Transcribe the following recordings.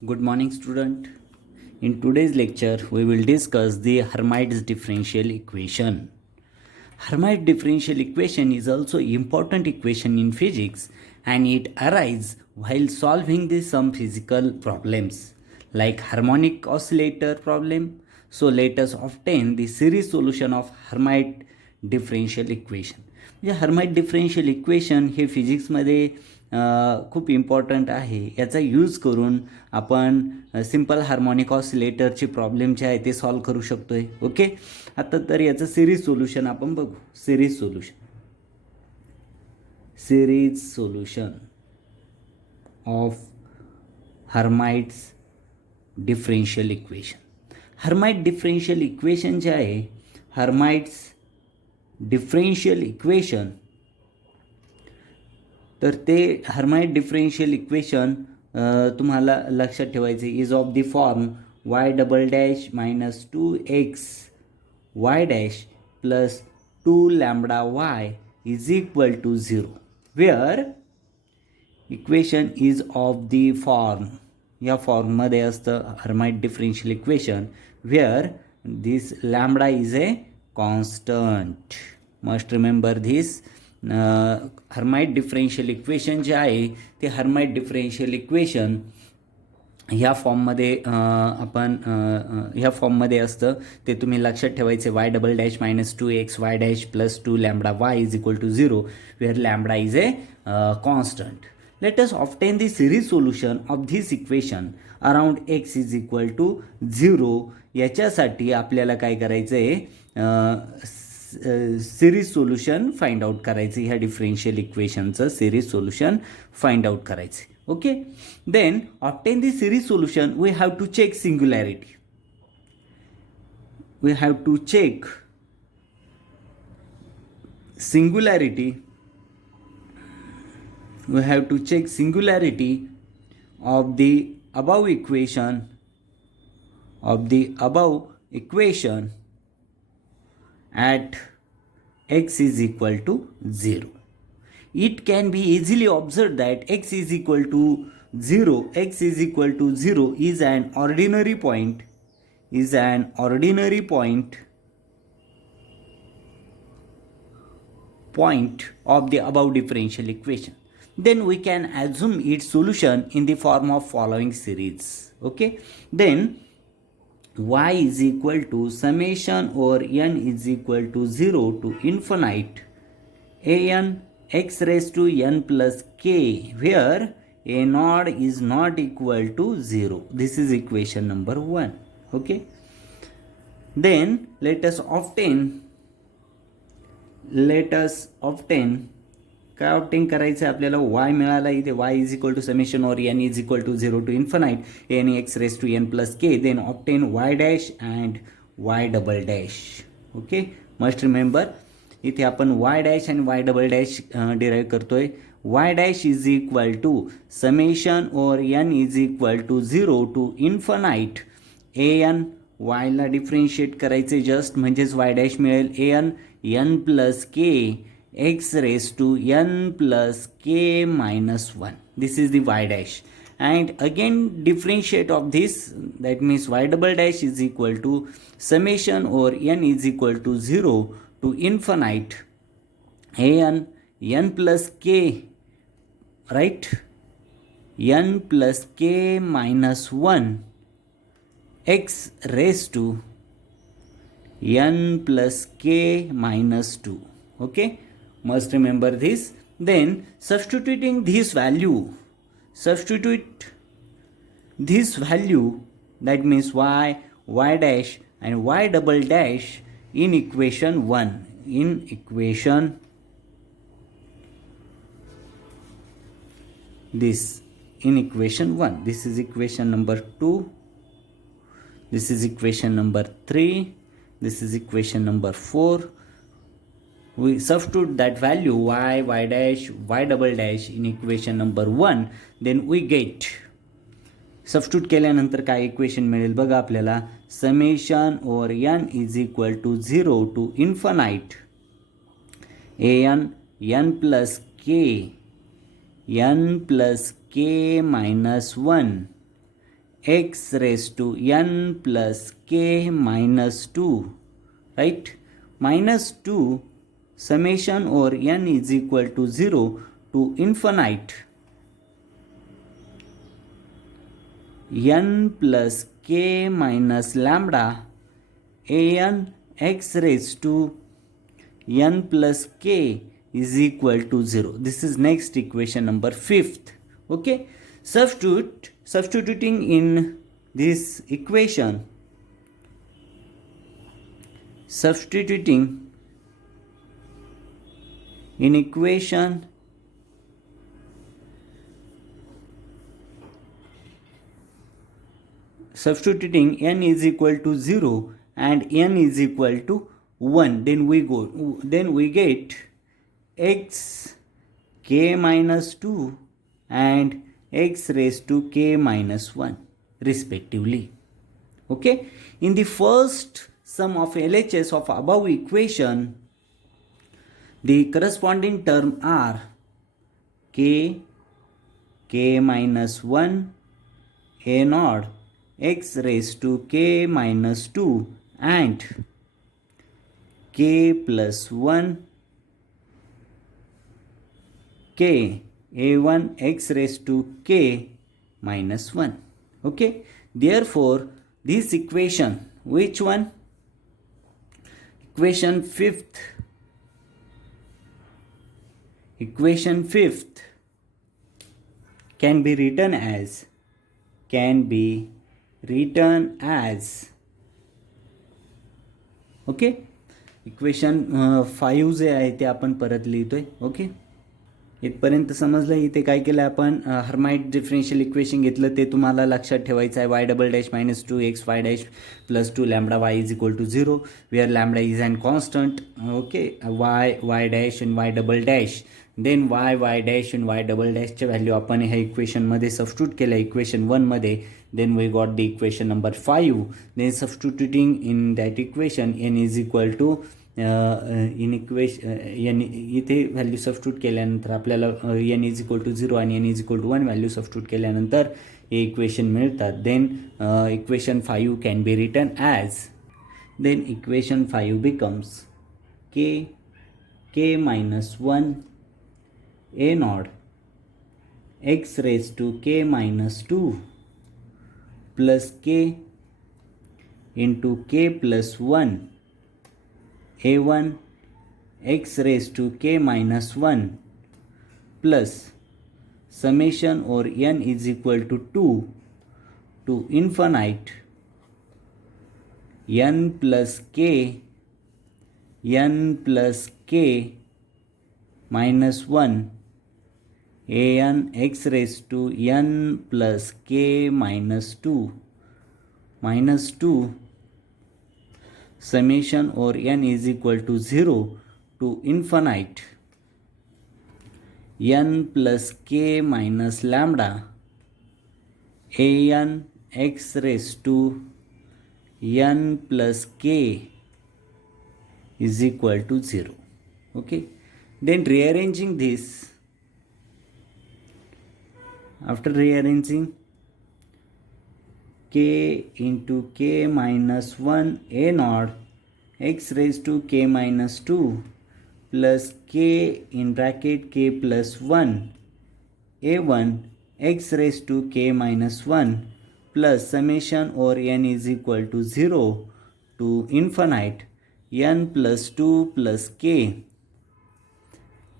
Good morning, student. In today's lecture, we will discuss the Hermite's differential equation. Hermite differential equation is also important equation in physics, and it arises while solving some physical problems like harmonic oscillator problem. So let us obtain the series solution of Hermite differential equation. म्हणजे Hermite differential equation हे फिजिक्समध्ये खूप important आहे. याचा use करून आपण simple harmonic ऑसिलेटरचे problem जे आहे ते solve करू शकतो आहे. ओके, आता तर याचं सिरीज सोल्युशन आपण बघू. Series solution of Hermite's differential equation. Hermite differential equation जे आहे, हर्माइट्स डिफरन्शियल इक्वेशन, तर ते हर्माइट डिफरन्शियल इक्वेशन तुम्हाला लक्षात ठेवायचे is of the form y double dash minus 2x y dash plus 2 lambda y is equal to 0, where equation is of the form, या फॉर्ममध्ये असतं Hermite differential equation, where this lambda is a constant. Must remember this. Hermite differential equation जे आहे ते Hermite differential equation ह्या फॉर्ममध्ये आपण ह्या फॉर्ममध्ये असतं. ते तुम्ही लक्षात ठेवायचे y double dash minus 2x y dash plus 2 lambda y is equal to 0, where lambda is a constant. Let us obtain the series solution of this equation around x is equal to 0. याच्यासाठी आपल्याला काय करायचं आहे, series solution find out करायचं. ह्या differential इक्वेशनचं series solution find out करायचे. Okay, then obtain the series solution we have to check singularity. we have to check singularity of the above equation at x is equal to 0. It can be easily observed that x is equal to 0 is an ordinary point of the above differential equation. Then we can assume its solution in the form of following series. Okay, then y is equal to summation over n is equal to 0 to infinite an x raised to n plus k, where a naught is not equal to 0. This is equation number 1. Okay, then let us obtain काय obtain करायचं आहे आपल्याला. y मिळाला इथे, y is equal to summation over n is equal to 0 to infinite n x raise to n plus k. Then obtain y dash and y double dash. Okay, must remember इथे आपण y dash आणि y double dash derive करतोय. y dash is equal to summation over n is equal to 0 to infinite an, y ला differentiate करायचे just, म्हणजेच y dash मिळेल an n plus k x raised to n plus k minus 1. This is the y dash, and again differentiate of this, that means y double dash is equal to summation over n is equal to 0 to infinite an n plus k, right, n plus k minus 1 x raised to n plus k minus 2. Okay, must remember this. Then substitute this value, that means y dash and y double dash in equation 1, in equation this is equation number 2, this is equation number 3, this is equation number 4. We substitute that value y dash, y double dash in equation number 1. Then we get, substitute केल्यानंतर काय equation मिळेल बघा आपल्याला. Summation over n is equal to 0 to infinite n plus k minus 1 x raised to n plus k minus 2, right? Minus 2 summation over n is equal to 0 to infinite n plus k minus lambda an x raised to n plus k is equal to 0. This is next equation number 5th. Okay, substituting in this equation, substituting in equation substituting n is equal to 0 and n is equal to 1, then we get x k minus 2 and x raised to k minus 1 respectively. Okay, in the first sum of LHS of above equation, the corresponding term are k minus 1 a naught x raised to k minus 2 and k plus 1 k a1 x raised to k minus 1. Okay, therefore this equation, which one? Equation 5th can be written as okay, equation 5 जे आहे ते आपण परत लिहितोय. Okay, इथपर्यंत समजलं. इथे काय केलं आपण, हर्माइट डिफरेन्शियल इक्वेशन घेतलं, ते तुम्हाला लक्षात ठेवायचं आहे. Y double dash minus 2x y dash plus 2 lambda y is equal to 0 where lambda is an constant. Okay, y dash आणि y double dash, then y dash आणि वाय डबल डॅशच्या value आपण ह्या इक्वेशनमध्ये सबस्टिट्यूट केल्या equation 1मध्ये. Then we got the equation number 5. Then substituting in that equation n is equal to in equation n इथे value substitute केल्यानंतर आपल्याला n इज इक्वल टू 0 आणि n is equal to 1 value substitute केल्यानंतर हे equation मिळतात. Then equation 5 can be written as, then equation 5 becomes k minus 1 a naught x raised to k minus 2 plus k into k plus 1 a1 x raised to k minus 1 plus summation or n is equal to 2 to infinite n plus k minus 1 an x raised to n plus k minus 2 summation or n is equal to 0 to infinite n plus k minus lambda an x raised to n plus k is equal to 0. Okay, then rearranging this, after rearranging k into k minus 1 a naught x raised to k minus 2 plus k in bracket k plus 1 a1 x raised to k minus 1 plus summation or n is equal to 0 to infinite n plus 2 plus k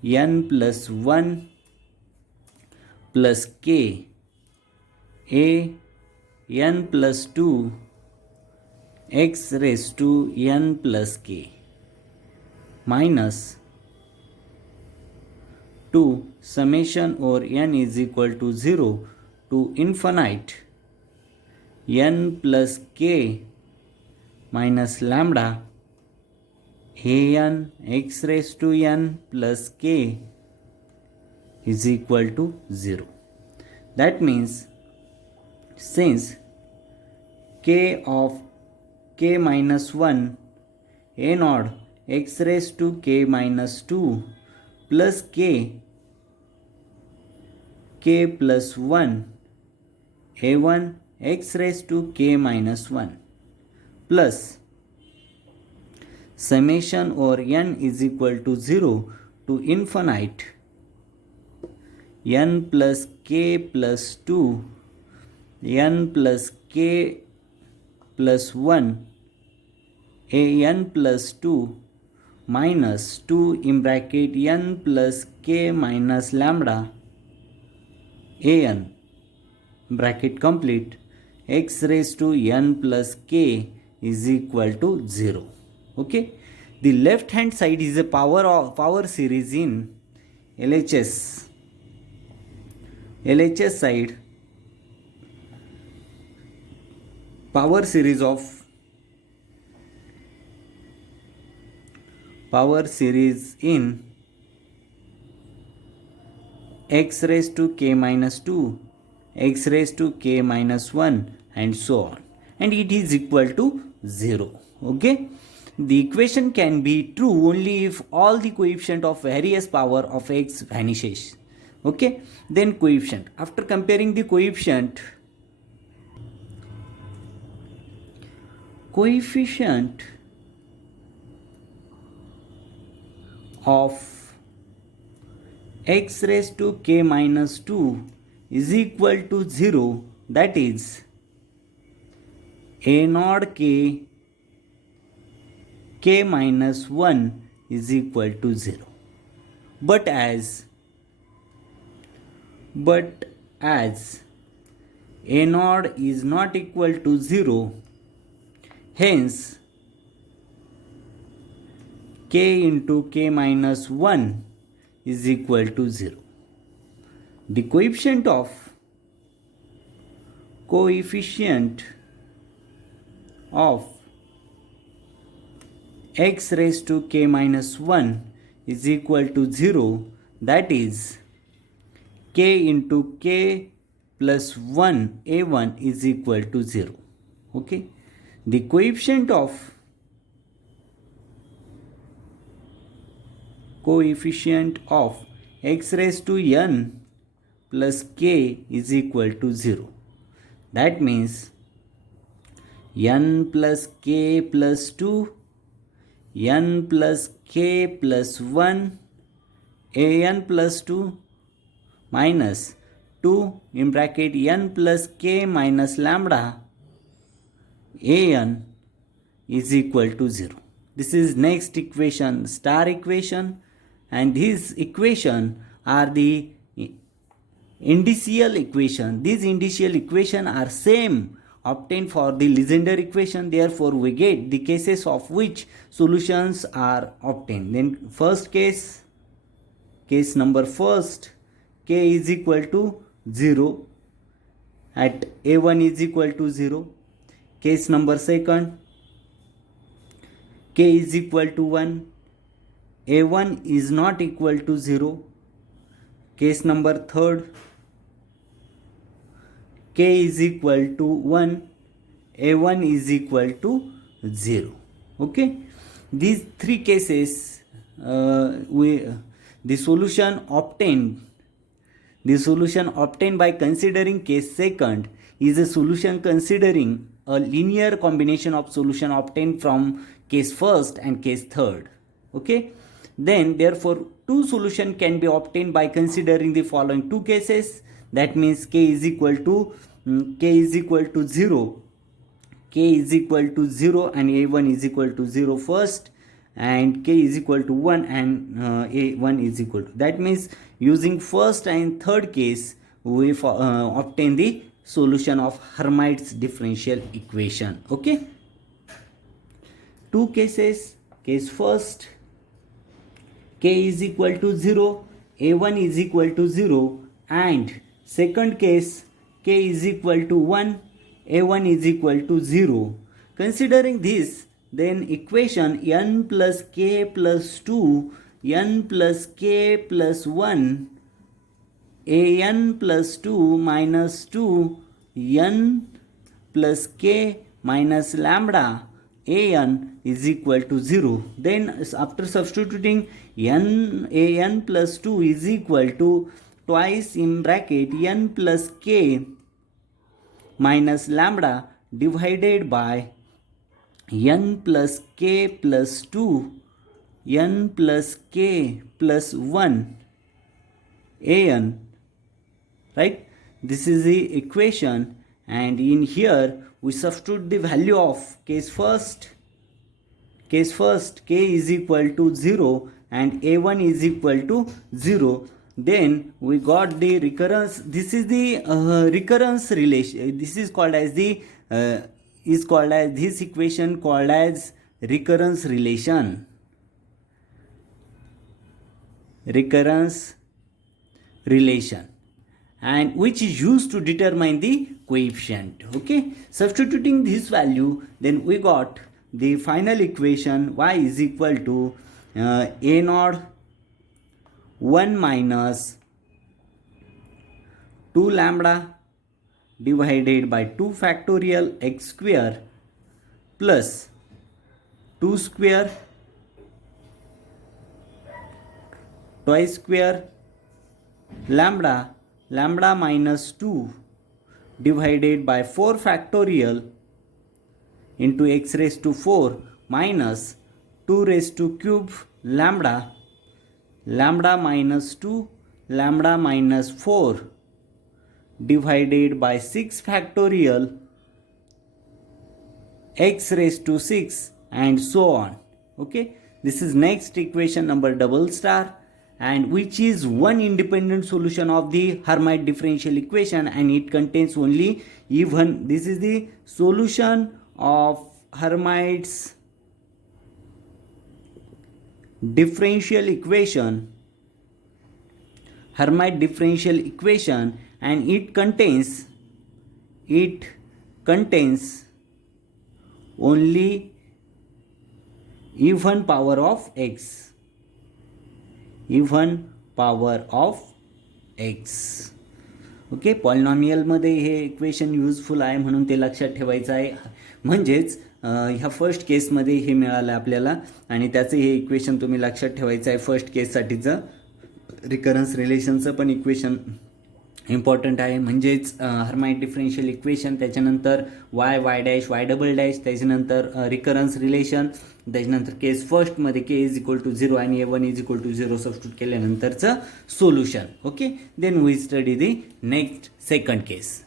n plus 1 plus k a n plus 2 x raised to n plus k minus 2 summation or n is equal to 0 to infinite n plus k minus lambda an x raised to n plus k is equal to 0. That means since k of k minus 1 a naught x raised to k minus 2 plus k plus 1 a1 x raised to k minus 1 plus summation over n is equal to 0 to infinite n plus k plus 2 n plus k plus 1 a n plus 2 minus 2 in bracket n plus k minus lambda a n bracket complete x raised to n plus k is equal to 0. Okay, the left hand side is a power series in LHS side, power series in x raised to k minus 2, x raised to k minus 1 and so on, and it is equal to 0. Okay, the equation can be true only if all the coefficient of various power of x vanishes. Okay, then coefficient, after comparing the coefficient of x raised to k minus 2 is equal to 0, that is a naught k minus 1 is equal to 0. But as a naught is not equal to 0, hence k into k minus 1 is equal to 0. The coefficient of x raised to k minus 1 is equal to 0, that is k into k plus 1 a1 is equal to 0. Okay, the coefficient of x raised to n plus k is equal to 0. That means n plus k plus 2, n plus k plus 1, an plus 2 minus 2 in bracket n plus k minus lambda an is equal to 0. This is next equation, star equation, and these equation are the indicial equation. These indicial equation are same obtained for the Legendre equation, therefore we get the cases of which solutions are obtained. Then first case number first, k is equal to 0 at a1 is equal to 0. Case number second, k is equal to 1, a1 is not equal to 0. Case number third, k is equal to 1, a1 is equal to 0. Okay, these three cases the solution obtained by considering case second is a solution considering a linear combination of solution obtained from case first and case third. Okay, then therefore two solution can be obtained by considering the following two cases. That means k is equal to 0, k is equal to 0 and a1 is equal to 0 first, and k is equal to 1 and a1 is equal to. That means using first and third case we obtain the solution of Hermite's differential equation. Okay, two cases. Case first, k is equal to 0, a1 is equal to 0, and second case, k is equal to 1, a1 is equal to 0. Considering this, then equation n plus k plus 2, n plus k plus 1, an plus 2 minus 2, n plus k minus lambda an is equal to 0. Then after substituting an plus 2 is equal to twice in bracket n plus k minus lambda divided by n plus k plus 2 n plus k plus 1 an, right? This is the equation, and in here we substitute the value of case first, k is equal to 0 and a1 is equal to 0. Then we got the recurrence. This is the recurrence relation. This is called as the this equation called as recurrence relation. Recurrence relation, and which is used to determine the coefficient. Okay, substituting this value, then we got the final equation y is equal to a naught 1 minus 2 lambda divided by 2 factorial x square plus 2 square twice square lambda minus 2 divided by 4 factorial into x raised to 4 minus 2 raised to cube lambda minus 2 lambda minus 4 divided by 6 factorial x raised to 6 and so on. Okay, this is next equation number double star, and which is one independent solution of the Hermite differential equation, and it contains only even. This is the solution of Hermite's differential equation, Hermite differential equation, and it contains only even power of x, even power of x. Okay, पॉलिनॉमियलमध्ये हे equation useful आहे म्हणून ते लक्षात ठेवायचं आहे. म्हणजेच ह्या फर्स्ट केसमध्ये हे मिळालं आपल्याला, आणि त्याचं हे इक्वेशन तुम्ही लक्षात ठेवायचं आहे. फर्स्ट केससाठीचं रिकरन्स रिलेशनचं पण इक्वेशन इम्पॉर्टंट आहे. म्हणजेच हर्माइट डिफरन्शियल इक्वेशन, त्याच्यानंतर वाय डॅश वाय डबल डॅश, त्याच्यानंतर रिकरन्स रिलेशन, त्याच्यानंतर केस फर्स्टमध्ये के इज इक्वल टू 0 आणि a1 is equal to 0 substitute केल्यानंतरचं solution. Okay, then we study the next second case.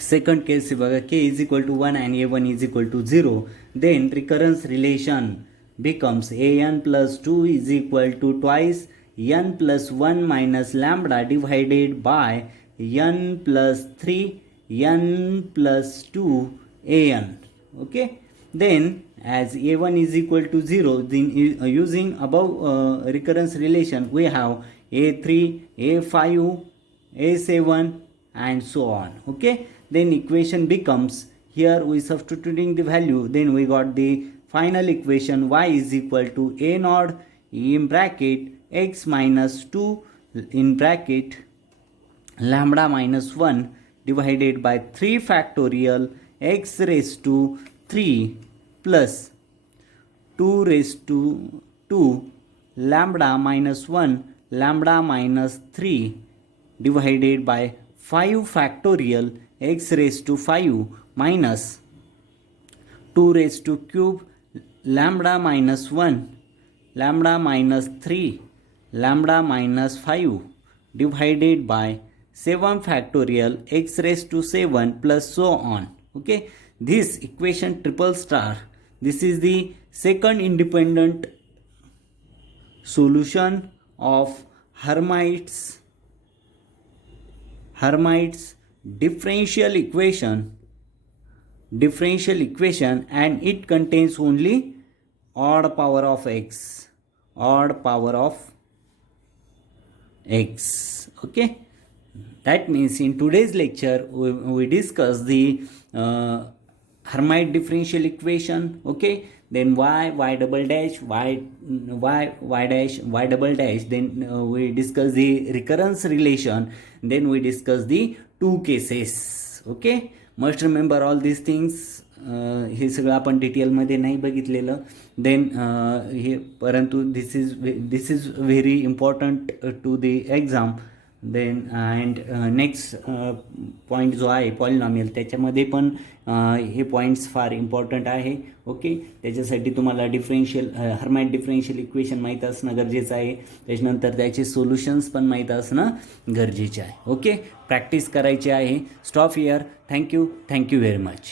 Second case बघा, k is equal to 1 and a1 is equal to 0. Then recurrence relation becomes an plus 2 is equal to twice n plus 1 minus lambda divided by n plus 3 n plus 2 an. Okay, then as a1 is equal to 0, then using above recurrence relation we have a3 a5 a7 and so on. Okay, then equation becomes, here we substituting the value, then we got the final equation y is equal to a naught in bracket x minus 2 in bracket lambda minus 1 divided by 3 factorial x raised to 3 plus 2 raised to 2 lambda minus 1 lambda minus 3 divided by 5 factorial x raised to 5 minus 2 raised to cube lambda minus 1 lambda minus 3 lambda minus 5 divided by 7 factorial x raised to 7 plus so on. Okay, this equation triple star, this is the second independent solution of Hermite's differential equation, and it contains only odd power of x. Okay, that means in today's lecture we discuss the Hermite differential equation. Okay, then y double dash y dash y double dash, then we discuss the recurrence relation, then we discuss the two cases. Okay, must remember all these things. हे सगळं आपण डिटेलमध्ये नाही बघितलेलं. Then हे परंतु this is very important to the exam. Then and next point जो आहे पॉलिनॉमियल, त्याच्यामध्ये पण हे पॉईंट्स फार इम्पॉर्टंट आहे. ओके, त्याच्यासाठी तुम्हाला हर्माइट डिफरेन्शियल इक्वेशन माहीत असणं गरजेचं आहे. त्याच्यानंतर त्याचे सोल्युशन्स पण माहीत असणं गरजेचे आहे. ओके, प्रॅक्टिस करायची आहे. Stop here. Thank you very much.